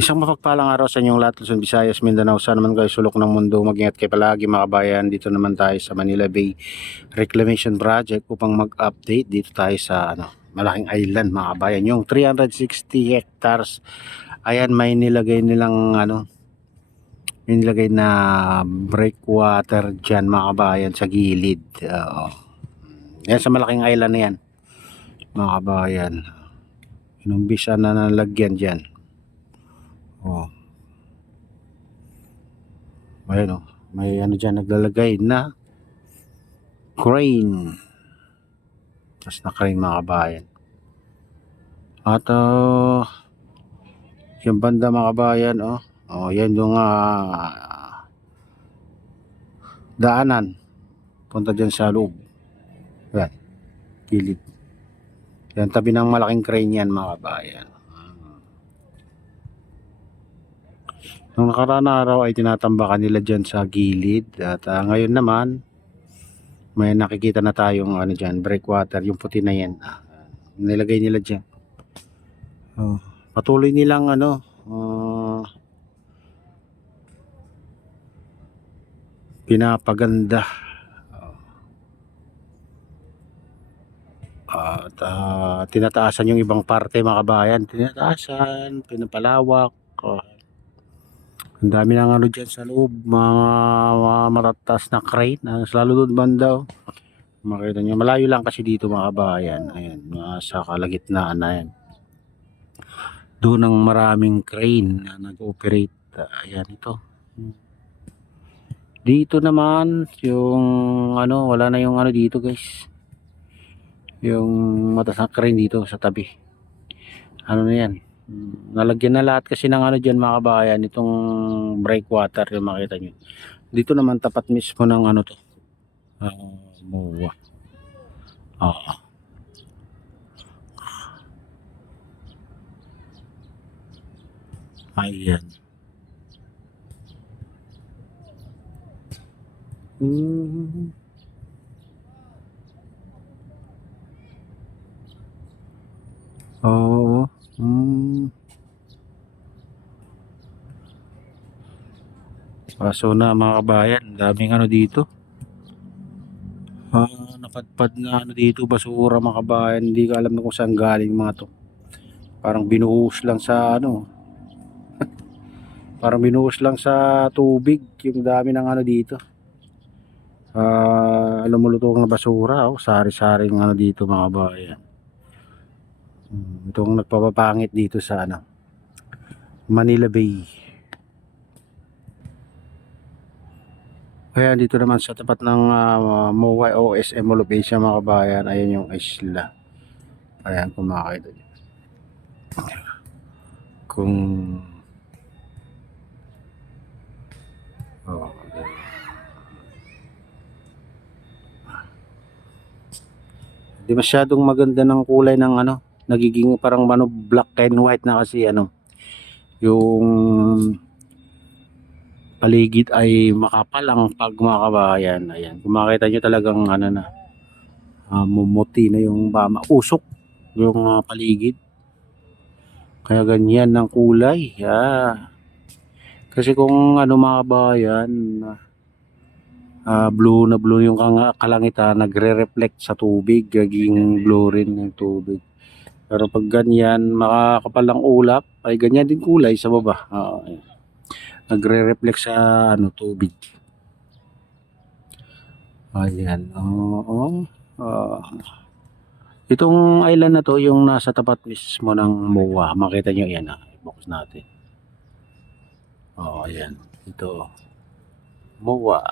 Isang mapagpalang araw sa inyong lahat, Luzon, Visayas, Mindanao. Saan naman kayo sulok ng mundo, mag-ingat kayo palagi mga kabayan. Dito naman tayo sa Manila Bay Reclamation Project upang mag-update. Dito tayo sa malaking island mga kabayan. Yung 360 hectares. Ayan, may nilagay na breakwater dyan mga kabayan sa gilid. Yan sa malaking island na yan mga kabayan. Inumbisa na nalagyan dyan. Ayan may dyan naglalagay na crane. Tapos na crane mga kabayan. At yung banda mga kabayan, yan yung daanan. Punta dyan sa loob. Yan, gilid. Yan, tabi ng malaking crane yan mga kabayan. Nung nakaraan na araw ay tinatambakan nila dyan sa gilid. At ngayon naman, may nakikita na tayong dyan, breakwater, yung puti na yan. Nilagay nila dyan. Patuloy nilang pinapaganda. At tinataasan yung ibang parte mga kabayan. Tinataasan, pinapalawak. Ang dami ng dyan sa loob, mga matataas na crane. Lalo doon banda. Makita nyo, malayo lang kasi dito mga kabayan. Ayan, sa kalagitnaan na yan. Doon ang maraming crane na nag-operate. Ayan ito. Dito naman, yung wala na yung dito guys. Yung mataas na crane dito sa tabi. Na yan. Nalagyan na lahat kasi ng dyan mga kabayan, itong breakwater yung makita nyo. Dito naman tapat mismo ng to. MOA. Ayan. Oo. Kaso na mga kabayan, daming dito. Napadpad na dito, basura mga kabayan. Hindi ko alam na kung saan galing mga to. Parang binuhos lang sa parang binuhos lang sa tubig. Yung dami ng dito. Lumulutong na basura. Sari-saring dito mga kabayan. Itong nagpapapangit dito sa Manila Bay. Kaya dito naman sa tapat ng MOA o SM Mall of Asia mga kabayan, ayan yung isla. Ayan, kung makakita nyo. Kung di masyadong maganda ng kulay ng nagiging parang black and white na kasi yung paligid ay makapal ang pag mga kabayan. Ayan, kung makita nyo talagang mumuti na yung usok yung paligid, kaya ganyan ng kulay. Kasi kung mga kabayan, blue na blue yung kalangitan, nagre-reflect sa tubig, gaging blue rin yung tubig. Pero pag ganyan, makakapal ang ulap, ay ganyan din kulay sa baba. Nagre-reflect sa tubig. Ayan. Itong island na to, yung nasa tapat mismo ng MOA. Makita nyo yan. I-box natin. Ayan. Ito. MOA.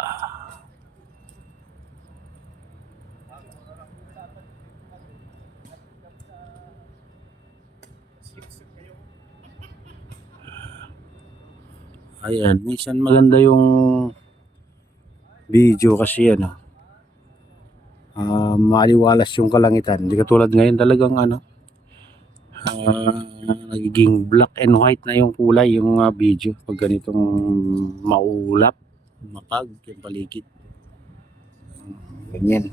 Ayan, minsan maganda yung video kasi maaliwalas yung kalangitan. Hindi katulad ngayon talagang nagiging black and white na yung kulay yung video pag ganitong maulap, mapag yung paligid. Ganyan.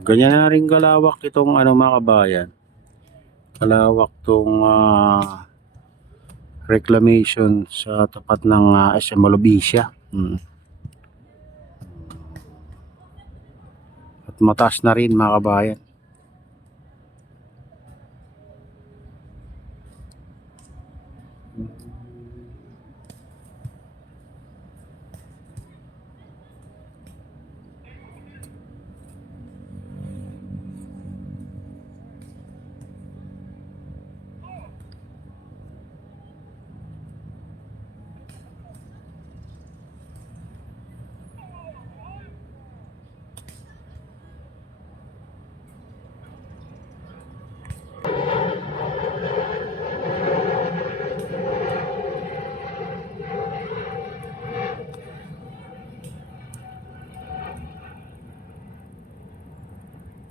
Ganyan na rin kalawak itong ano mga kabayan. Kalawak tong reclamation sa tapat ng SM Malobisya. At mataas na rin mga kabayan.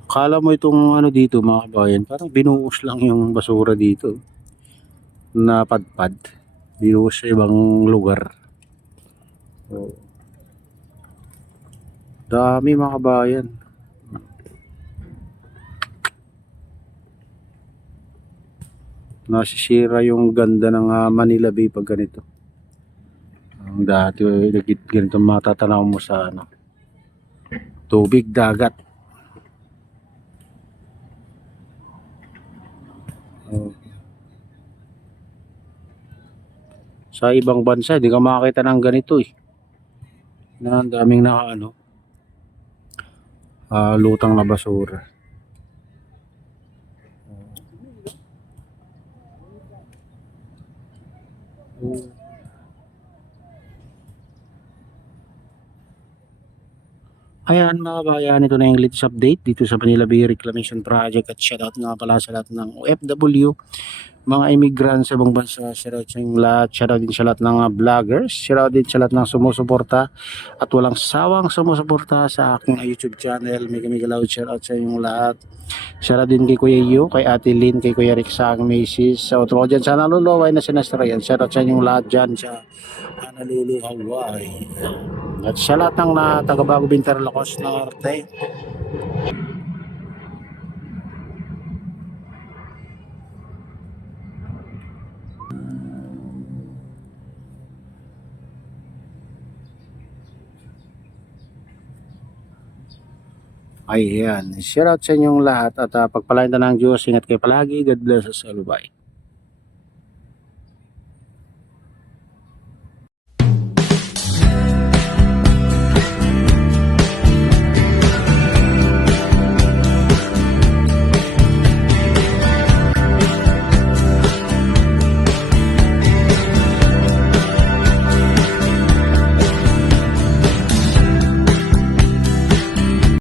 Akala mo itong ano dito mga kabayan, parang binuhos lang yung basura dito. Napadpad. Binuhos sa ibang lugar. So, dami mga kabayan. Nasisira yung ganda ng Manila Bay pag ganito. Ang dati ganito matatanaw mo sa ano, tubig dagat. Sa ibang bansa, di ka makakita ng ganito eh. Na ang daming lutang na basura. Ayan mga kabayan, ito na yung latest update dito sa Manila Bay Reclamation Project at shoutout nga pala sa lahat ng OFW, mga immigrants sa ibang bansa, shoutout sa inyong lahat, shoutout din sa lahat ng vloggers, shoutout din sa lahat ng sumusuporta at walang sawang sumusuporta sa aking YouTube channel. Mega loud shoutout sa inyong lahat. Shoutout din kay Kuya Yu, kay Ate Lynn, kay Kuya Rick sa aking misis, sa otro dyan sa nalulaway na sinastra yan. Shoutout sa inyong lahat dyan sa naluluhaway. At sa lahat ng taga-Bago Binter Locos Norte. Ayan, shoutout sa inyong lahat at pagpalain ng Diyos, ingat kayo palagi. God bless us all. Bye.